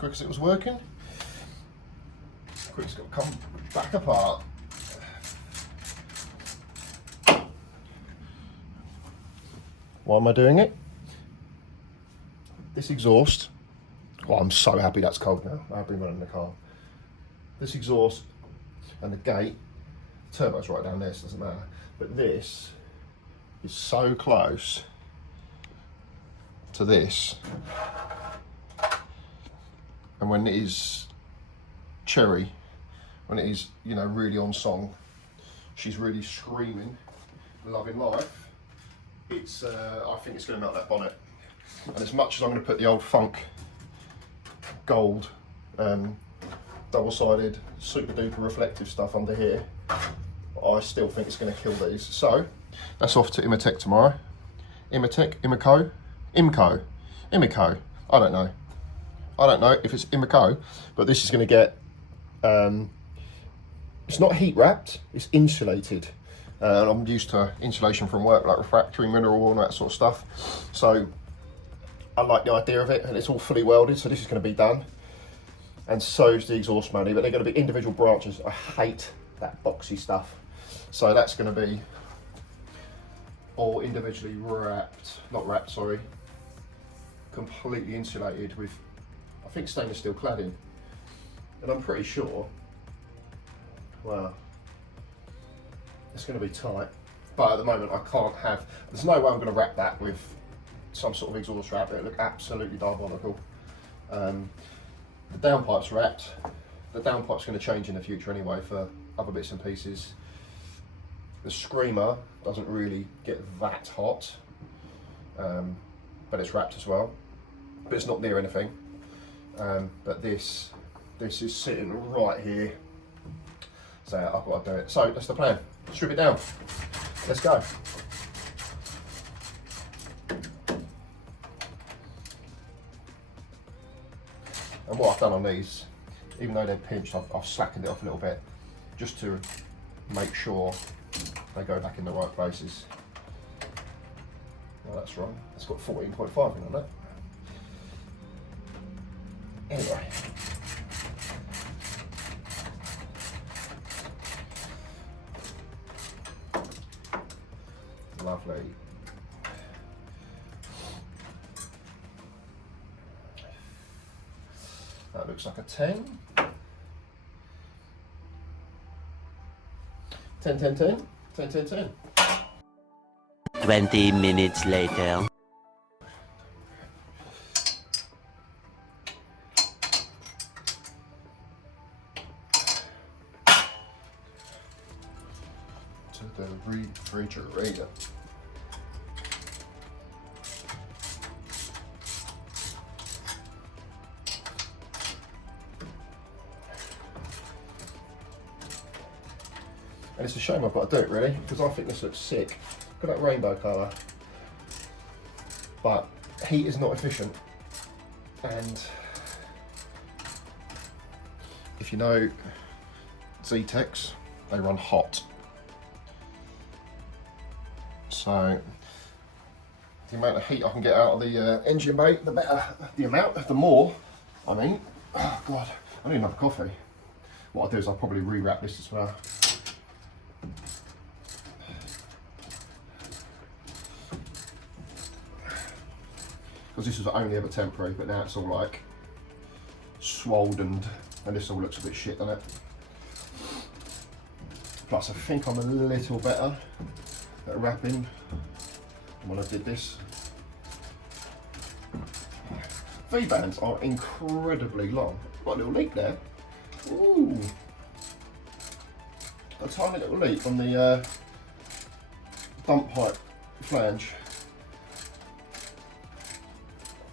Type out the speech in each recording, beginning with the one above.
quick as it was working. Quick's got to come back apart. Why am I doing it? This exhaust, oh, I'm so happy that's cold now. I've been running the car. This exhaust and the gate, the turbo's right down there, so it doesn't matter. But this is so close to this. And when it is Cherry, when it is, you know, really on song, she's really screaming, loving life. It's, I think it's going to melt that bonnet. And as much as I'm going to put the old Funk gold, double-sided, super duper reflective stuff under here, I still think it's going to kill these. So that's off to Immitec tomorrow. Immico, I don't know. I don't know if it's Immico, but this is going to get, it's not heat wrapped, it's insulated. And I'm used to insulation from work, like refractory, mineral, and that sort of stuff. So I like the idea of it, and it's all fully welded, so this is going to be done. And so is the exhaust money, but they're going to be individual branches. I hate that boxy stuff. So that's going to be all individually completely insulated with, I think, stainless steel cladding. And I'm pretty sure, well, it's going to be tight, but at the moment I can't have, there's no way I'm going to wrap that with some sort of exhaust wrap. It'll look absolutely diabolical. The downpipe's wrapped. The downpipe's going to change in the future anyway for other bits and pieces. The screamer doesn't really get that hot, but it's wrapped as well. But it's not near anything. But this is sitting right here. So I've got to do it. So that's the plan. Strip it down. Let's go. And what I've done on these, even though they're pinched, I've slackened it off a little bit, just to make sure they go back in the right places. No, that's wrong. It's got 14.5 in on that. Anyway. Lovely. That looks like a 10. 10, 10, 10. 10, 10, 10. 20 minutes later. To the refrigerator. And it's a shame I've got to do it, really, because I think this looks sick. Look at that rainbow colour. But heat is not efficient. And if you know Z-Tex, they run hot. So the amount of heat I can get out of the engine bay, the better. The more, I mean. Oh God, I need another coffee. What I'll do is I'll probably rewrap this as well. Because this was only ever temporary, but now it's all like swollen, and this all looks a bit shit, doesn't it? Plus I think I'm a little better at wrapping than when I did this. V-bands are incredibly long. Got a little leak there. Ooh. A tiny little leak on the dump pipe flange.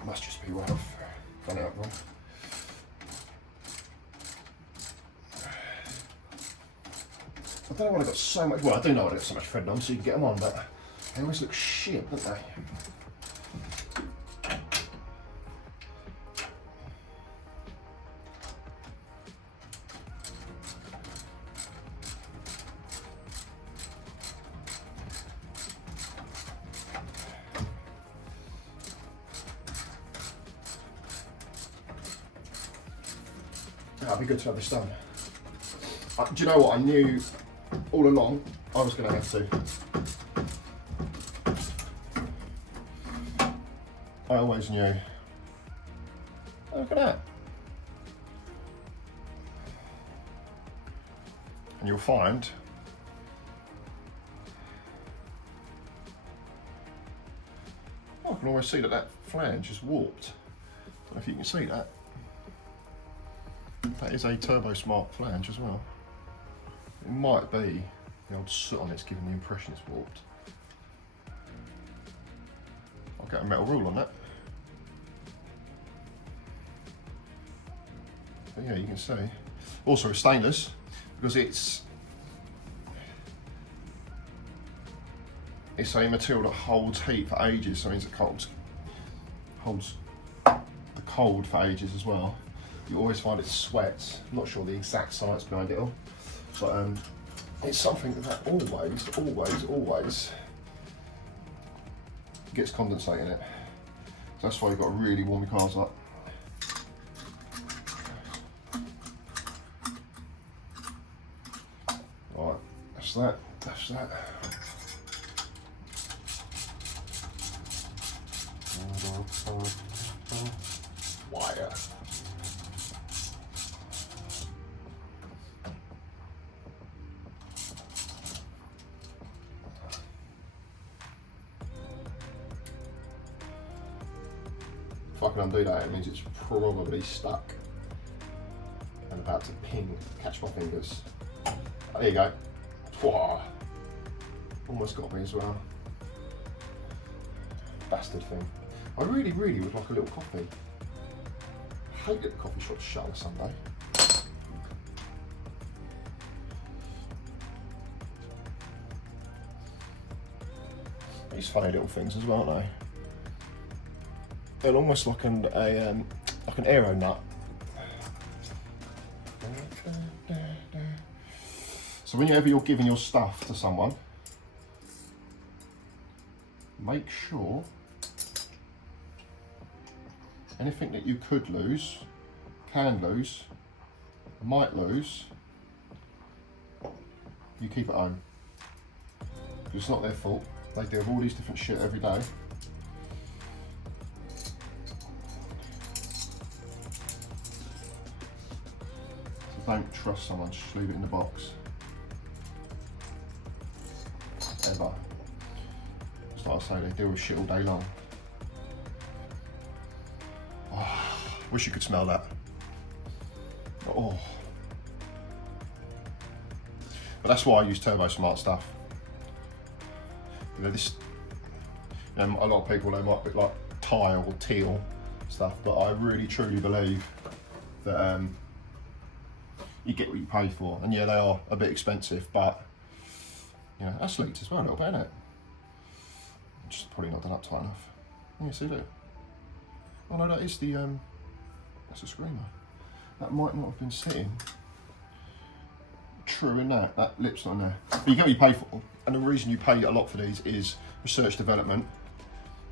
Must just be where I've gone out wrong. I don't know why I got so much, well I do know why I got so much thread on so you can get them on, but they always look shit, don't they? That'd be good to have this done. Do you know what? I knew all along I was going to have to. I always knew. Oh, look at that. And you'll find I can always see that that flange is warped. I don't know if you can see that. That is a Turbo Smart flange as well. It might be the old soot on it's giving the impression it's warped. I'll get a metal rule on that. But yeah, you can see. Also it's stainless because it's a material that holds heat for ages, so it means it holds the cold for ages as well. You always find it sweats. I'm not sure the exact science behind it all, but it's something that always gets condensate in it. So that's why you've got to really warm your cars up. Right, that's that. Wire. If I can undo that, it means it's probably stuck and about to catch my fingers. Oh, there you go. Whoa. Almost got me as well. Bastard thing. I really would like a little coffee. I hate that the coffee shop's shut on a Sunday. These funny little things as well, aren't they? They're almost like an aero nut. So whenever you're giving your stuff to someone, make sure anything that you could lose, can lose, might lose, you keep at home. It's not their fault. They deal with all these different shit every day. So don't trust someone, just leave it in the box. Ever. Just like I say, they deal with shit all day long. Wish you could smell that. Oh. But that's why I use Turbo Smart stuff. You know, a lot of people, they might be like tile or teal stuff, but I really truly believe that you get what you pay for. And yeah, they are a bit expensive, but you know, that's leaked as well a little bit, isn't it? Just probably not done up tight enough. Yeah, see that? Oh no, that is the that's a screamer. That might not have been sitting true in that lip's not in there. But you get what you pay for, and the reason you pay a lot for these is research development.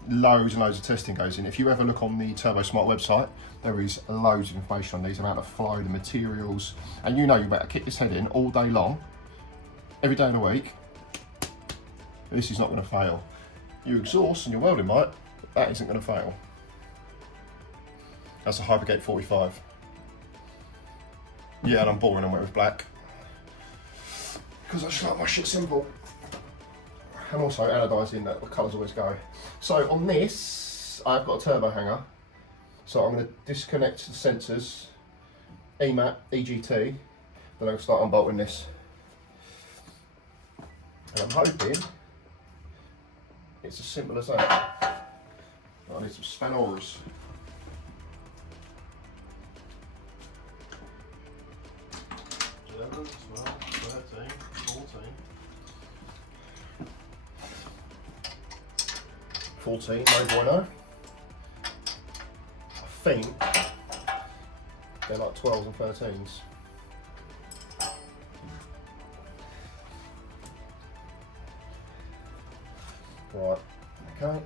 Loads and loads of testing goes in. If you ever look on the Turbo Smart website, there is loads of information on these, amount of flow, the materials, and you know you better kick this head in all day long, every day of the week. This is not going to fail. Your exhaust and your welding might, but that isn't going to fail. That's a Hypergate 45. Yeah, and I'm boring and wet with black. Because I just like my shit simple. And also anodising that the colours always go. So on this, I've got a turbo hanger. So I'm going to disconnect the sensors, EMAP, EGT, then I'm going to start unbolting this. And I'm hoping it's as simple as that. I need some spanners. 11, 12, 13, 14. 14, no bueno. I think they're like 12s and 13s. Right, okay.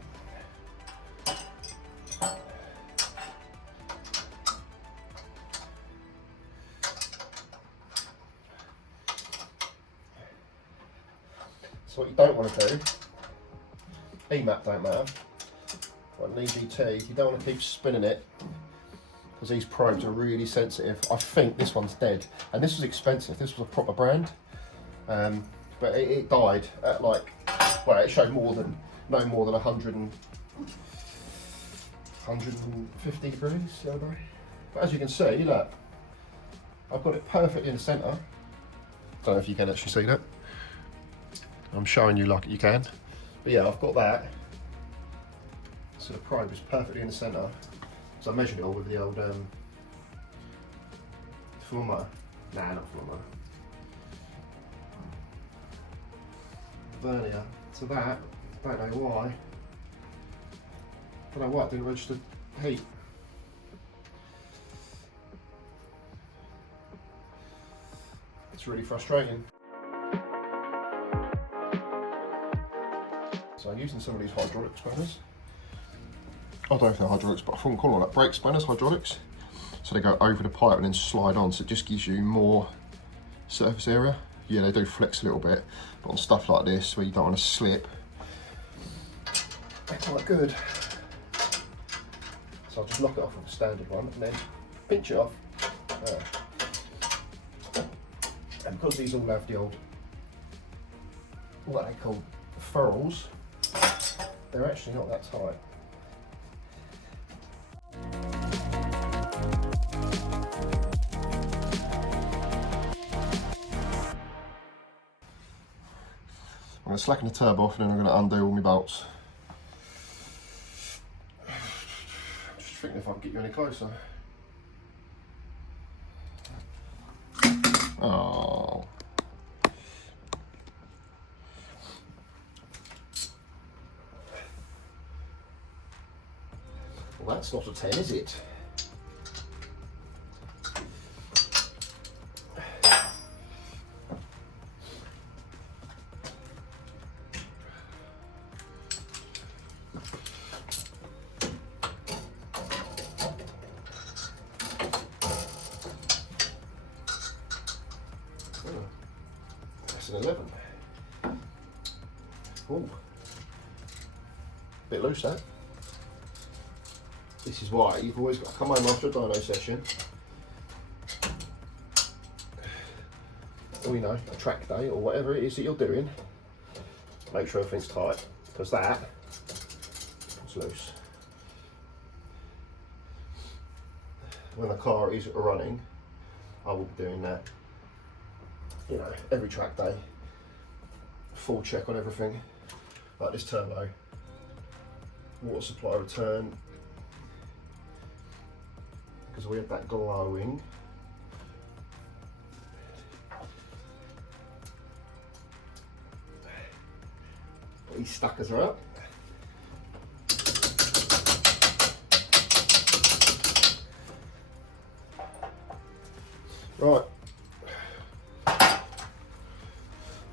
So what you don't want to do, EMAP don't matter, but an EGT, you don't want to keep spinning it because these probes are really sensitive. I think this one's dead, and this was expensive. This was a proper brand, but it died at like, well, it showed no more than 150 degrees the other day. But as you can see, look, I've got it perfectly in the centre. Don't know if you can actually see that. I'm showing you like you can. But yeah, I've got that. So the probe is perfectly in the centre. So I measured it all with the old thermometer. Nah, not thermometer. Vernier. So that, don't know why. Don't know why it didn't register heat. It's really frustrating. So I'm using some of these hydraulic spanners. I don't know if they're hydraulics, but I wouldn't call them like brake spanners, hydraulics. So they go over the pipe and then slide on, so it just gives you more surface area. Yeah, they do flex a little bit, but on stuff like this where you don't want to slip, they're quite good. So I'll just knock it off with a standard one and then pinch it off. And because these all have the old, what they call ferrules, they're actually not that tight. I'm going to slacken the turbo off and then I'm going to undo all my bolts. Just thinking if I can get you any closer. Oh. Well, that's not a 10, is it? That's an 11. Ooh. Bit loose, that. This is why you've always got to come home after a dyno session, or you know, a track day or whatever it is that you're doing. Make sure everything's tight, because that is loose. When the car is running, I will be doing that. You know, every track day, full check on everything, like this turbo, water supply return, because we had that glowing. These stuckers are up. Right.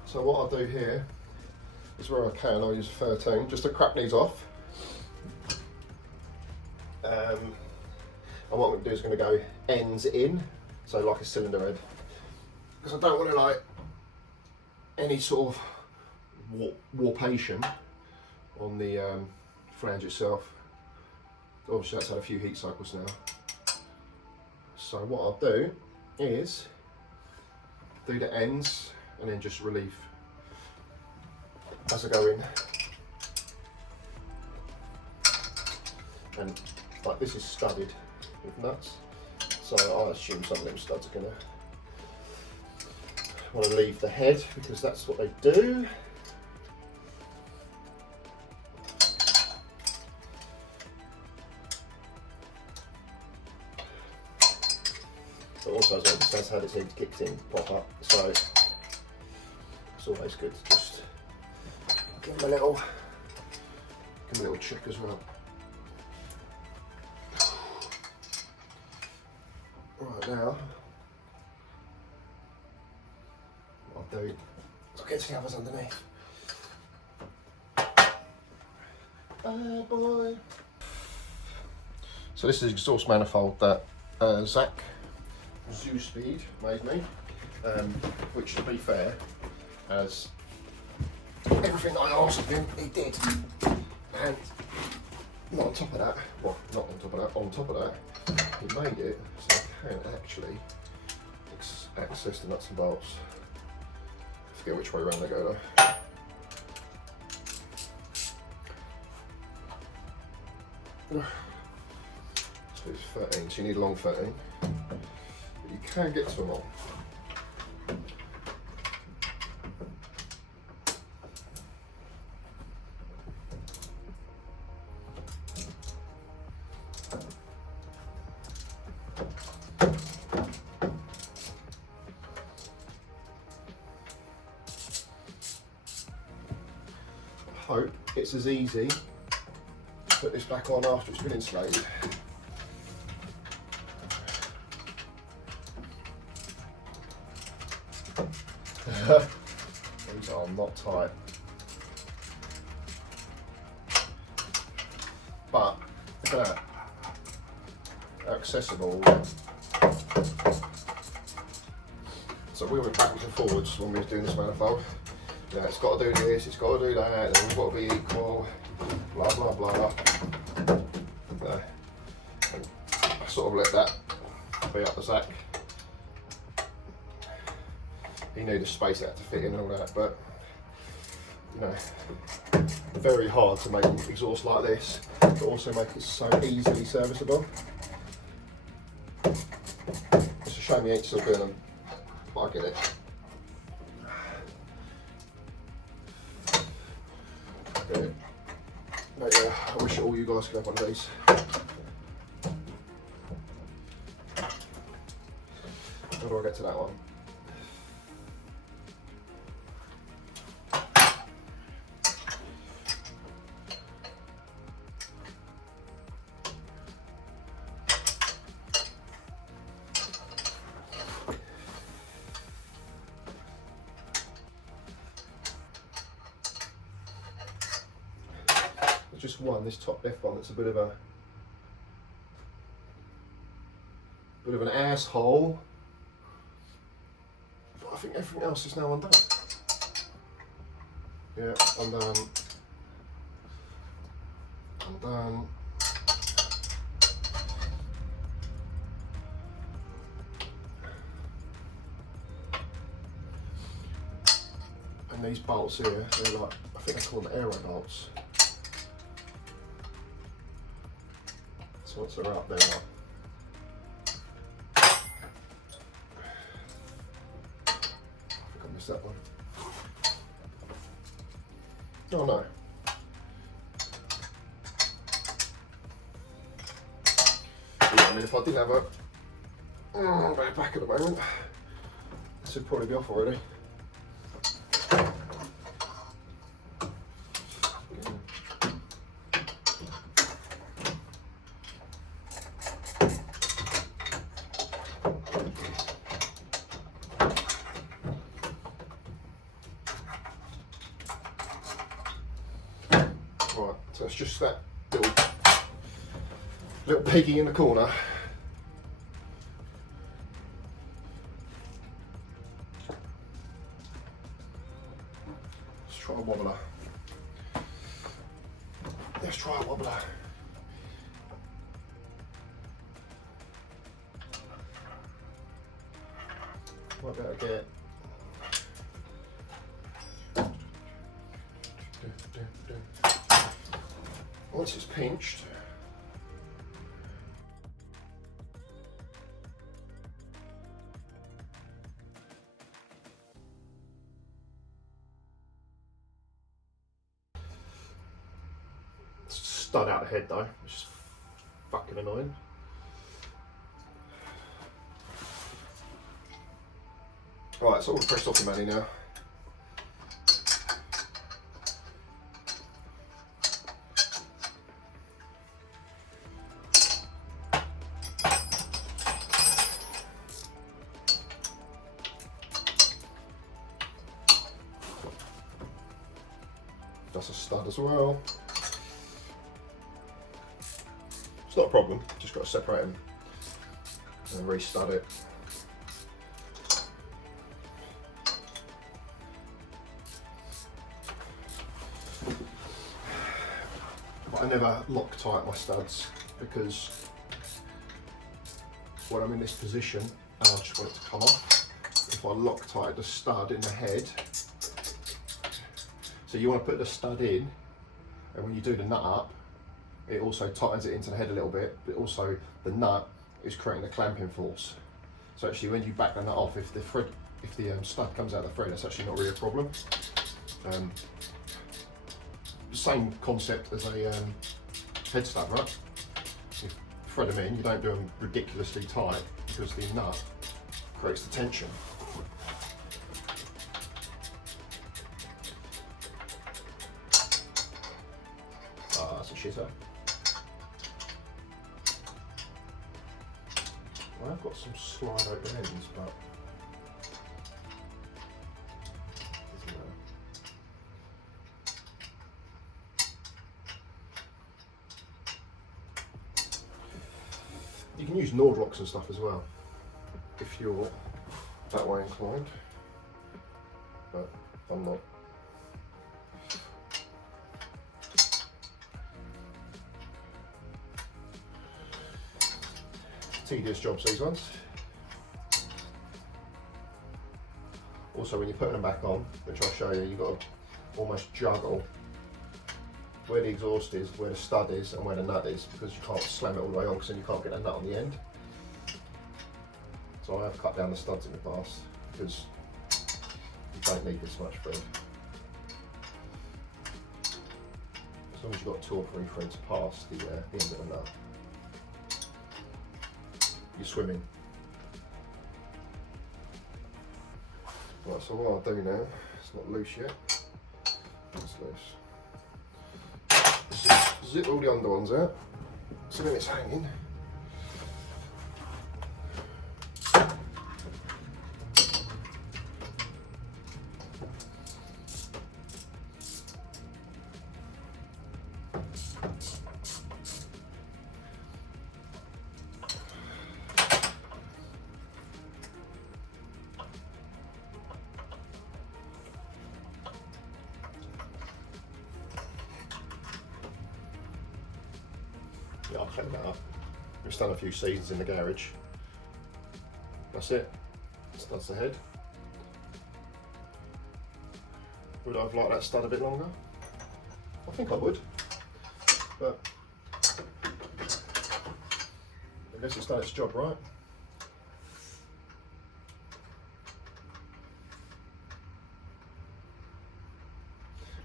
So what I'll do here is where I can, I'll use 13 just to crack these off. And what I'm going to do is going to go ends in, so like a cylinder head, because I don't want to like any sort of warpation on the flange itself. Obviously that's had a few heat cycles now. So what I'll do is do the ends and then just relieve as I go in. And like this is studded with nuts, so I assume some of them studs are going to want to leave the head because that's what they do. But also as well, this has had its head kicked in proper, so it's always good to just give them a little check as well. Right, now what I'll do is I'll get to the others underneath. Bad boy. So this is the exhaust manifold that Zach Zoo Speed made me, which to be fair has everything that I asked of him, he did. And not on top of that, well, not on top of that, on top of that, he made it so I can actually access the nuts and bolts. I forget which way around they go though. So it's 13, so you need a long 13, but you can get to them all. I hope it's as easy to put this back on after it's been insulated. These are not tight, but look at that, they're accessible. So we went backwards and forwards when we were doing this manifold. Yeah, it's got to do this, it's got to do that, they've all got to be equal, blah blah blah. No. I sort of let that be up the sack. He knew the space it had to fit in and all that, but you know, very hard to make an exhaust like this, but also make it so easily serviceable. It's a shame he ain't still doing them, but I get it. But yeah, I wish all you guys could have one of these. How do I get to that one? Just one, this top left one, that's a bit of an asshole, but I think everything else is now undone. Yeah, undone. And these bolts here, they're like, I think they call them aero bolts. So once they're up there, I think I missed that one. Oh no. Yeah, I mean, if I didn't have a bad back at the moment, this would probably be off already. Right, so it's just that little piggy in the corner. Let's try a wobbler. Let's try a wobbler. Might be able to get once it's pinched, stud out the head though, which is fucking annoying. Alright, so all pressed off the mani now. That's a stud as well. It's not a problem, just got to separate them and re-stud it. I never Loctite my studs because when I'm in this position and I just want it to come off, if I Loctite the stud in the head, so you want to put the stud in, and when you do the nut up, it also tightens it into the head a little bit, but also the nut is creating a clamping force. So actually when you back the nut off, if the stud comes out of the thread, that's actually not really a problem. Same concept as a head stud, right? You thread them in, you don't do them ridiculously tight because the nut creates the tension. Ah, that's a shitter. Well, I've got some slide open ends, but doesn't matter. You can use Nord locks and stuff as well if you're that way inclined, but I'm not. Tedious jobs, these ones. Also, when you're putting them back on, which I'll show you, you've got to almost juggle where the exhaust is, where the stud is, and where the nut is, because you can't slam it all the way on, because then you can't get a nut on the end. So I have cut down the studs in the past, because you don't need this much thread. As long as you've got 2 or 3 threads past the end of the nut, you're swimming. Right, so what I'll do now, it's not loose yet, it's loose. Zip all the under ones out, so then it's hanging. Yeah, I'll clean that up. We've done a few seasons in the garage. That's it. Studs the head. Would I have liked that stud a bit longer? I think I would. But I guess it's done its job, right?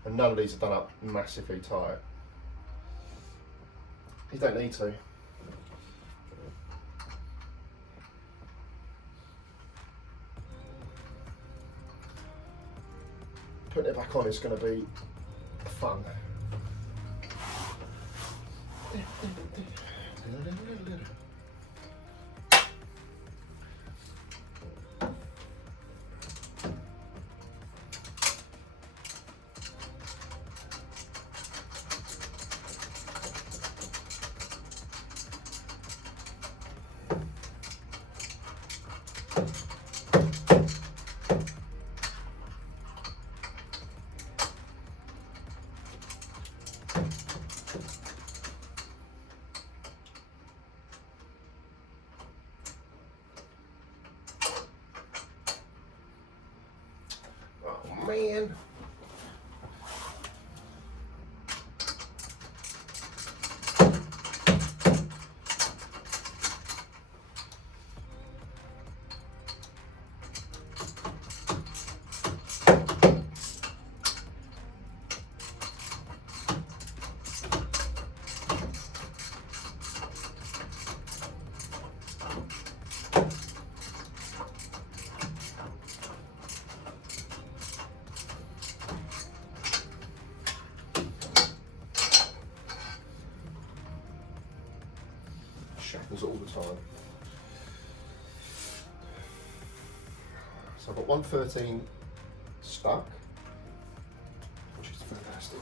And none of these are done up massively tight. You don't need to. Putting it back on is going to be fun. Man. Shackles all the time. So I've got 113 stuck, which is fantastic.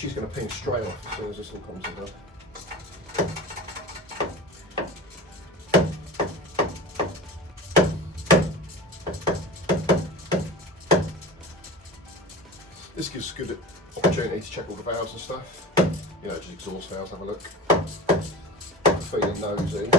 she's going to ping straight off as soon as this all comes undone. This gives us a good opportunity to check all the valves and stuff. You know, just exhaust valves, have a look. Feeling nosy.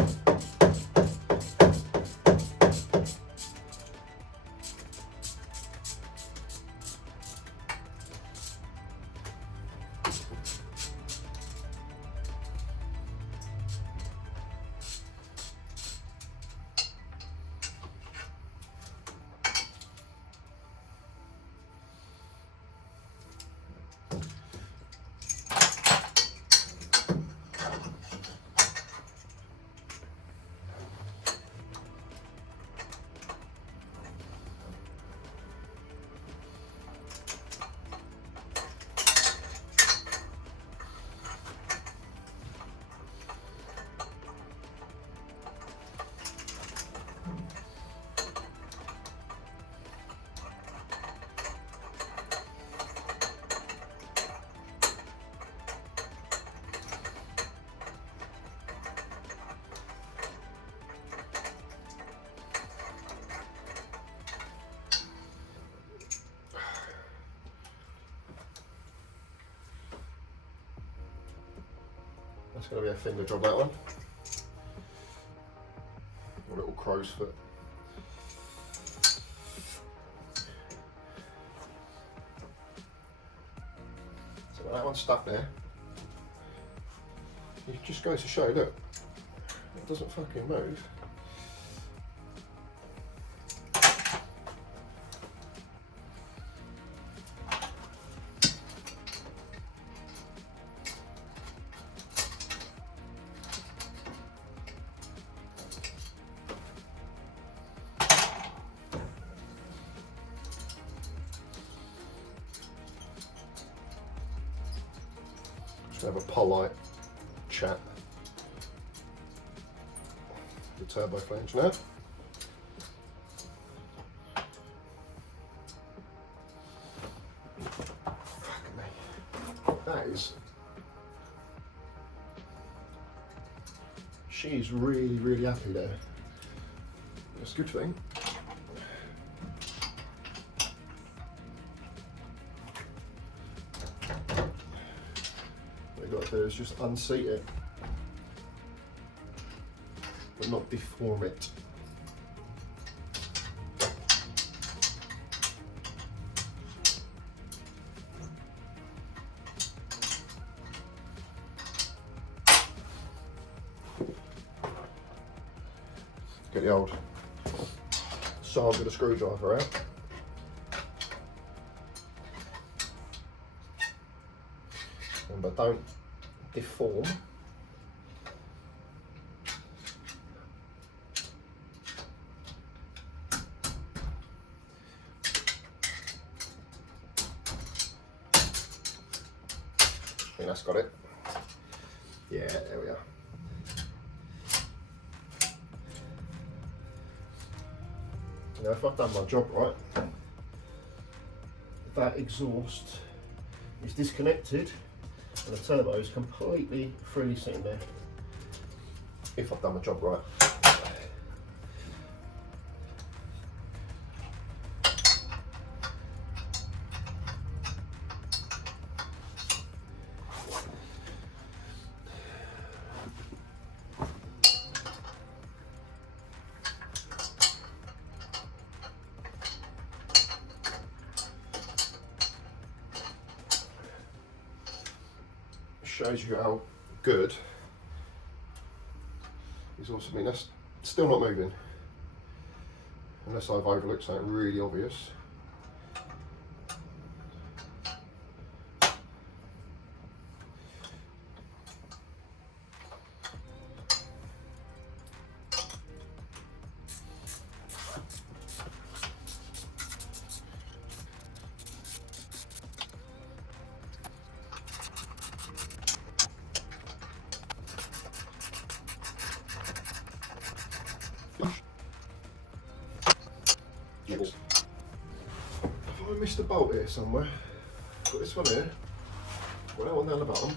That's going to be a finger job, that one. A little crow's foot. So that one's stuck there. It just goes to show, look, it doesn't fucking move. Have a polite chat. The turbo flange now. Fuck me. That is. She's really happy there. That's a good thing. What you've got to do is just unseat it, but not deform it. Get the old sand with a screwdriver out. But don't deform. I think that's got it. Yeah, there we are. Now if I've done my job right, that exhaust is disconnected and the turbo is completely freely sitting there. If I've done my job right. Shows you how good exhaust. I mean, that's still not moving unless I've overlooked something really obvious. Have I missed a bolt here somewhere? Got this one here. Put that one down the bottom.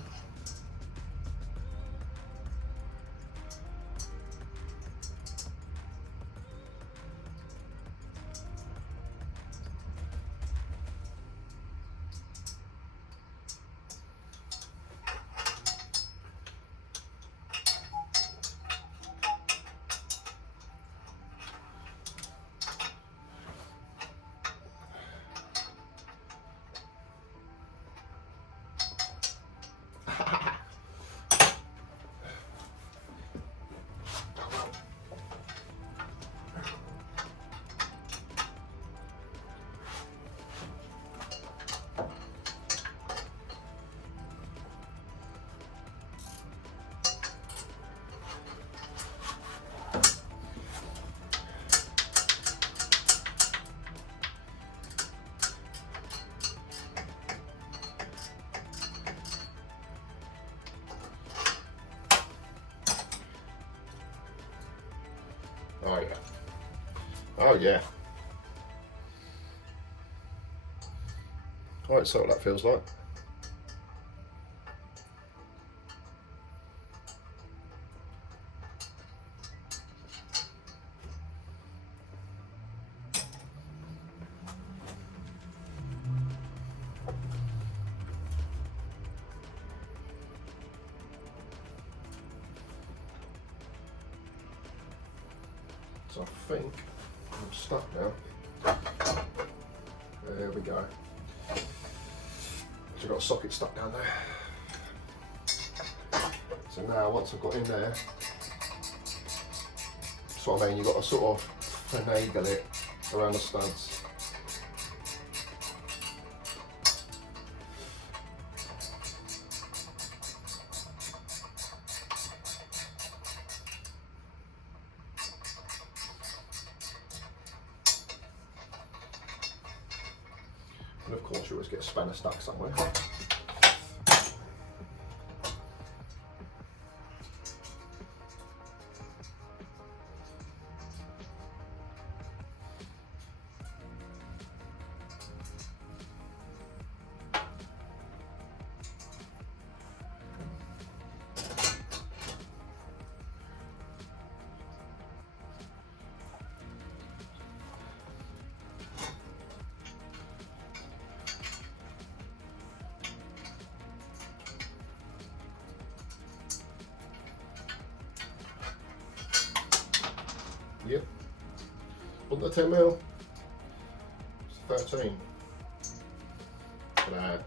Oh yeah. Oh yeah. Alright, so what that feels like. So I think I'm stuck now. There we go. So I've got a socket stuck down there. So now once I've got in there, that's what I mean, you've got to sort of finagle it around the studs. And of course you always get a spanner stuck somewhere. Yep. On the 10mm. It's 13. Bad.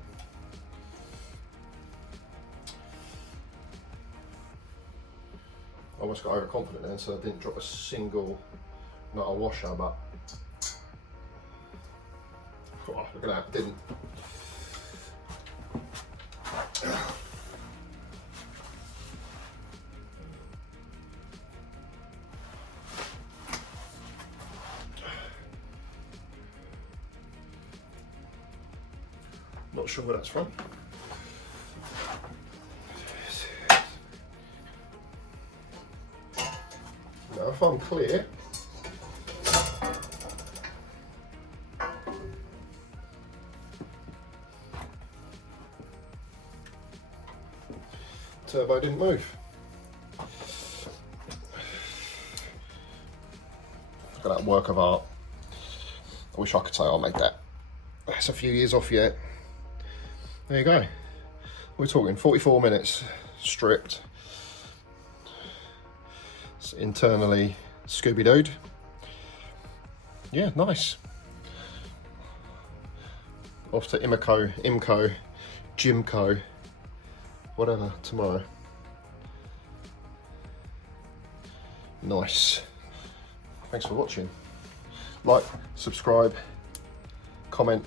I almost got overconfident then, so I didn't drop a single, not a washer, but oh, look at that, didn't. Not sure where that's from. Now if I'm clear, turbo didn't move. Look at that work of art. I wish I could say I'll make that. That's a few years off yet. There you go. We're talking 44 minutes stripped. It's internally Scooby-Dooed. Yeah, nice. Off to Immico, Gymco, whatever, tomorrow. Nice. Thanks for watching. Like, subscribe, comment,